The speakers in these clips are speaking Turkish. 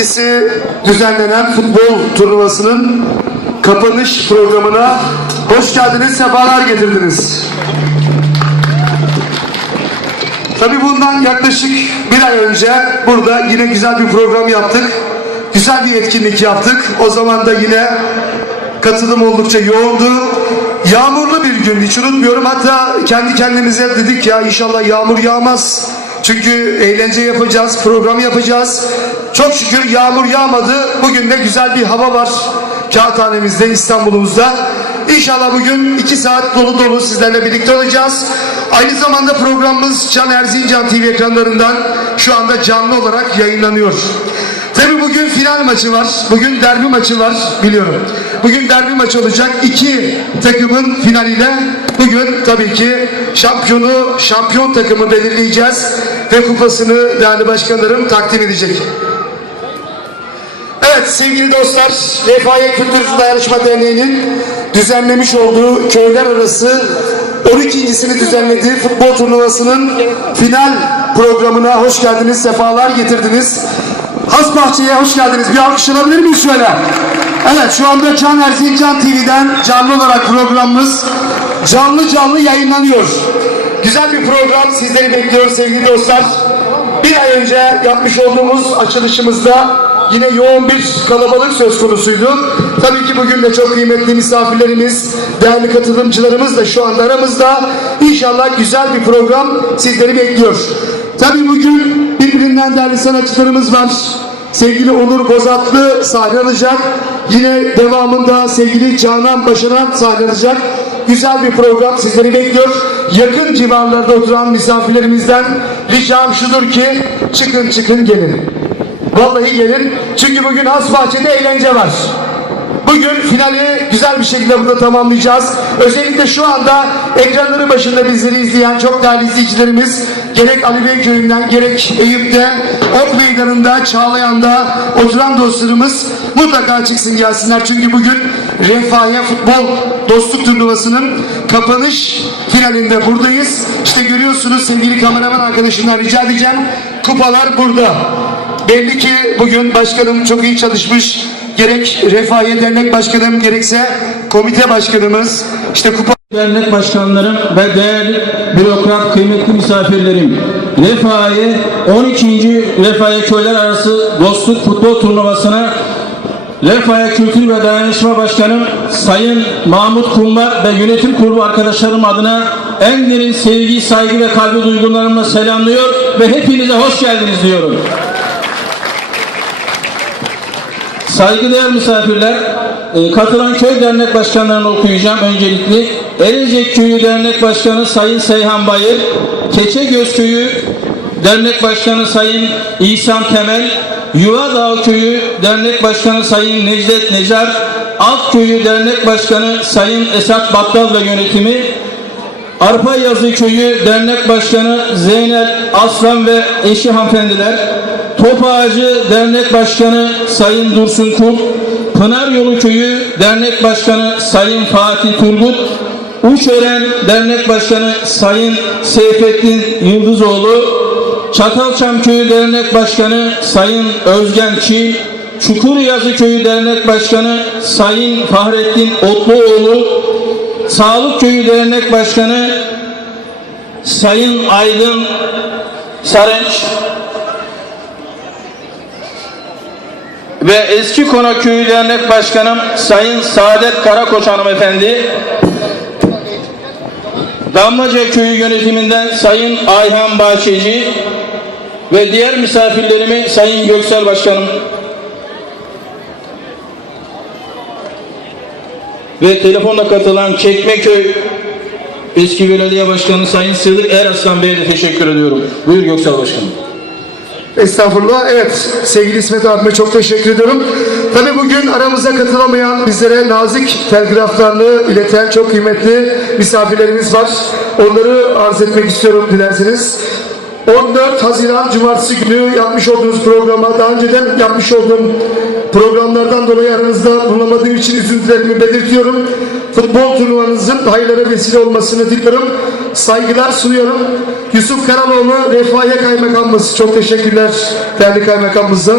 ikincisi düzenlenen futbol turnuvasının kapanış programına hoş geldiniz, sefalar getirdiniz. Tabii bundan yaklaşık bir ay önce burada yine güzel bir program yaptık. Güzel bir etkinlik yaptık. O zaman da yine katılım oldukça yoğundu. Yağmurlu bir gün hiç unutmuyorum. Hatta kendi kendimize dedik ya inşallah yağmur yağmaz. Çünkü eğlence yapacağız, program yapacağız. Çok şükür yağmur yağmadı. Bugün de güzel bir hava var. Kağıthanemizde, İstanbul'umuzda. İnşallah bugün iki saat dolu dolu sizlerle birlikte olacağız. Aynı zamanda programımız Can Erzincan TV ekranlarından şu anda canlı olarak yayınlanıyor. Tabi bugün final maçı var. Bugün derbi maçı var biliyorum. Bugün derbi maçı olacak. İki takımın finaliyle bugün tabii ki şampiyonu, şampiyon takımı belirleyeceğiz. Ve kupasını değerli başkanlarım takdim edecek. Evet sevgili dostlar, Refahiyet Kültür Dayanışma Derneği'nin düzenlemiş olduğu köyler arası 12.sini düzenlediği futbol turnuvasının final programına hoş geldiniz, sefalar getirdiniz. Hasbahçe'ye hoş geldiniz. Bir alkış alabilir miyiz şöyle? Evet şu anda Can Erzincan TV'den canlı olarak programımız canlı canlı yayınlanıyor. Güzel bir program sizleri bekliyor sevgili dostlar. Bir ay önce yapmış olduğumuz açılışımızda yine yoğun bir kalabalık söz konusuydu. Tabii ki bugün de çok kıymetli misafirlerimiz, değerli katılımcılarımız da şu anda aramızda. İnşallah güzel bir program sizleri bekliyor. Tabii bugün birbirinden değerli sanatçılarımız var. Sevgili Onur Bozatlı sahne alacak. Yine devamında sevgili Canan Başaran sahne alacak. Güzel bir program sizleri bekliyor. Yakın civarlarda oturan misafirlerimizden ricam şudur ki çıkın çıkın gelin. Vallahi gelin. Çünkü bugün Hasbahçe'de eğlence var. Bugün finali güzel bir şekilde burada tamamlayacağız. Özellikle şu anda ekranları başında bizleri izleyen çok değerli izleyicilerimiz gerek Ali Bey köyünden gerek Eyüp'te, Ok Meydanı'nda, Çağlayan'da oturan dostlarımız mutlaka çıksın gelsinler. Çünkü bugün Refahiye Futbol Dostluk Turnuvası'nın kapanış finalinde buradayız. İşte görüyorsunuz sevgili kameraman arkadaşımdan rica edeceğim. Kupalar burada. Belli ki bugün başkanım çok iyi çalışmış. Gerek Refahiye Dernek Başkanım gerekse komite başkanımız işte kupa Dernek başkanlarım ve değerli bürokrat kıymetli misafirlerim. Refahiye 12. Refahiye Köyler Arası Dostluk Futbol Turnuvası'na Refahiye Kültür ve Dayanışma Başkanım Sayın Mahmut Kumbar ve yönetim kurulu arkadaşlarım adına en derin sevgi, saygı ve kalbi duygularımla selamlıyor ve hepinize hoş geldiniz diyorum. Saygıdeğer misafirler, e, katılan köy dernek başkanlarını okuyacağım öncelikli. Erecek Köyü Dernek Başkanı Sayın Seyhan Bayır, Keçegöz Köyü Dernek Başkanı Sayın İhsan Temel, Yuvadağ Köyü Dernek Başkanı Sayın Necdet Necar, Alt Köyü Dernek Başkanı Sayın Esat Battal ve yönetimi, Arpa Yazı Köyü Dernek Başkanı Zeynel Aslan ve eşi hanımefendiler, Top Ağacı Dernek Başkanı Sayın Dursun Kul, Pınar Yolu Köyü Dernek Başkanı Sayın Fatih Turgut, Uçören Dernek Başkanı Sayın Seyfettin Yıldızoğlu, Çatalçam Köyü Dernek Başkanı Sayın Özgen Çil, Çukuryazı Köyü Dernek Başkanı Sayın Fahrettin Otluoğlu, Sağlık Köyü Dernek Başkanı Sayın Aydın Sarınç ve Eski Konak Köyü Dernek Başkanım Sayın Saadet Karakoç hanımefendi Damlaca Köyü yönetiminden Sayın Ayhan Bahçeci ve diğer misafirlerimi Sayın Göksel Başkanım ve telefonla katılan Çekmeköy eski belediye başkanı Sayın Sıdık Eraslan Bey'e de teşekkür ediyorum. Buyur Göksel Başkanım. Estağfurullah. Evet sevgili İsmet abime çok teşekkür ediyorum. Tabii bugün aramıza katılamayan bizlere nazik telgraflarını ileten çok kıymetli misafirlerimiz var. Onları arz etmek istiyorum dilerseniz. 14 Haziran Cumartesi günü yapmış olduğunuz programa daha önceden yapmış olduğum programlardan dolayı aranızda bulunamadığım için üzüntülerimi belirtiyorum. Futbol turnuvanızın hayırlara vesile olmasını diliyorum saygılar sunuyorum. Yusuf Karaloğlu, Refahiye Kaymakamımız. Çok teşekkürler değerli kaymakamımıza.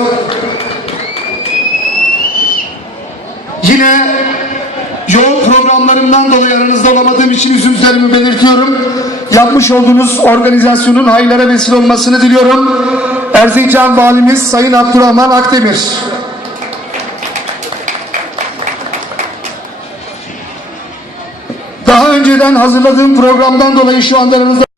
Yine yoğun programlarımdan dolayı aranızda olamadığım için üzüntülerimi belirtiyorum. Yapmış olduğunuz organizasyonun hayırlara vesile olmasını diliyorum. Erzincan Valimiz Sayın Abdurrahman Akdemir. Önceden hazırladığım programdan dolayı şu anda aranızda...